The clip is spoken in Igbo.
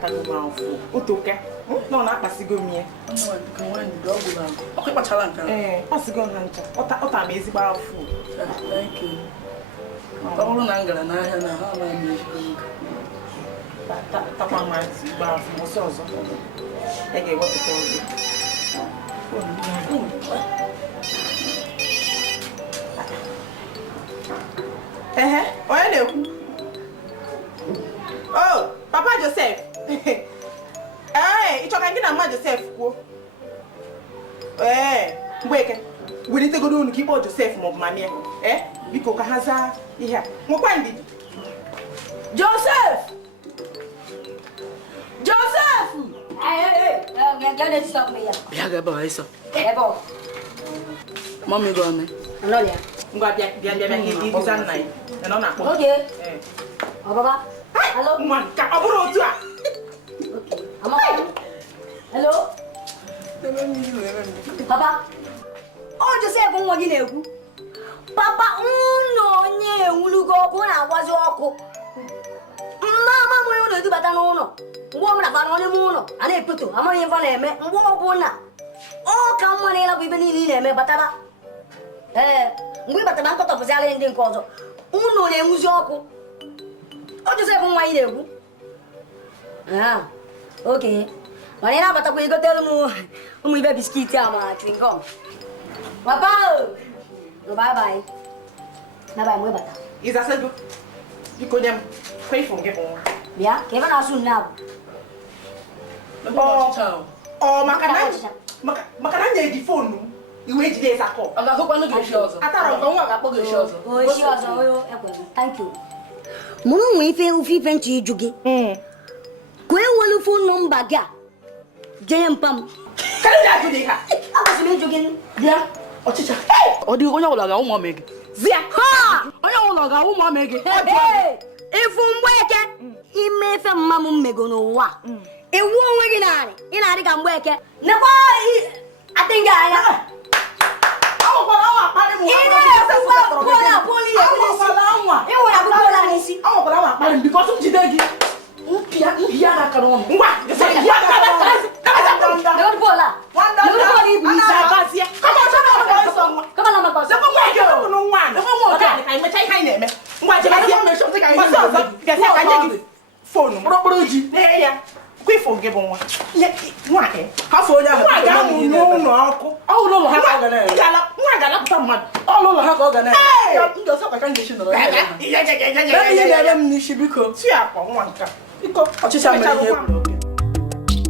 atago mafu. Otoke. No na akpasigo mie. Okay, kpachala nka. Pasigo ncha. Ota ma ezigbo afu. Thank you. Ọbụrụ na ngara n'ahịa na ha na-eme ezigbo. Takwa ma ezigbo afu ọzọ. Ga-ewepụta oge. Onye na-ekwu? Oh, Papa Joseph. Ịchọka gị na mma Joseph kwuo. Mgbeke, welitegoro unu ka ịkpọ Joseph maọbụ mamịa. Biko ka ha zaa ihe a. Nwekwa ndidi. Joseph! Joseph! Bịa ga-ebe ha ịsọ. Mami gwa me. Ngwa bịa ka ịgụza nna ya. Ọ na-akpọ. Baba. Hello. Nwa ka ọ bụrụ otu a. Hello. Papa. Oh, Joseph nwa gị na-ekwu. Papa, onye ewulugo ọkụ na-agwazi ọkụ. Mama m onye na-edubata n'ụlọ. Mgbe ọ bụla bara n'ime ụlọ, a na-ekpoto, amaghị ife na-eme. Mgbe ọ bụla ọ ka mma na ịlabụ ibe niile ị na-eme batara. Mgbe ị batara nkọtọpụzi alị ndị nke ọzọ. Ụlọ na-enwuzi ọkụ. Ọ Joseph nwa anyị na-ekwu. Okay. Mana ị na-abatakwa igotere ụmụ ibe biskiti a ma chewing gum. Papa! Bye bye. Bye bye, mwe bata. Ịzasago. Biko nye m kwa ifo nke bụ nwa. Bịa, ka ebe na-asụ nne abụ. Maka na nye di fonu iwe jide ịzakọ. Ọ ga-akọkwanụ gị echi ọzọ. Atara Ọkọ nwa ga-akpọ gị echi ọzọ. Echi ọzọ, ekwere. Thank you. Mụrụ nwe ife nchi ịjụ gị. Ka e nwere fon nọmba gị a. Jee mpam. Ka ndị ajụ dị ha. Akwụsị m ịjụ gị. Bịa. Ọchịcha. Ọ dị onye ọbụla ga-awụ mama gị. Zia. Onye ọbụla ga-awụ mama gị. Ifu Mgbeke ime efe mma m mmego n'ụwa. Iwu onwe gị narị. Ị na-adị ka Mgbeke. Nekwa adịghị anya. Ị na-ekwukwa pola poli ya n'isi. Ị nwere abụ pola n'isi. Awụkwala nwa akparị m bikọs m jide gị. Mpịa n'aka n'ọnụ. Ngwa. Nekwa pola. Nekwa ibu isi abazie. Kama na makọsọ. Phone, mkpụrụ ji. Ya. Kwa ifo gị bụ nwa. Nwa e. Hafụ onye ahụ. Nwa ga-amụ n'ụlọ ọkụ. Ọ ụlọ ha ka ọ ga na-ere. Nwa ga-alapụta mmadụ. Ọ ụlọ ha ka ọ ga na-ere. Ndị ọzọ ka ngechi nọrọ ya. Ebe ihe na-eme m n'isi biko. Si akwa nwa nka. Ọchịcha mere ihe.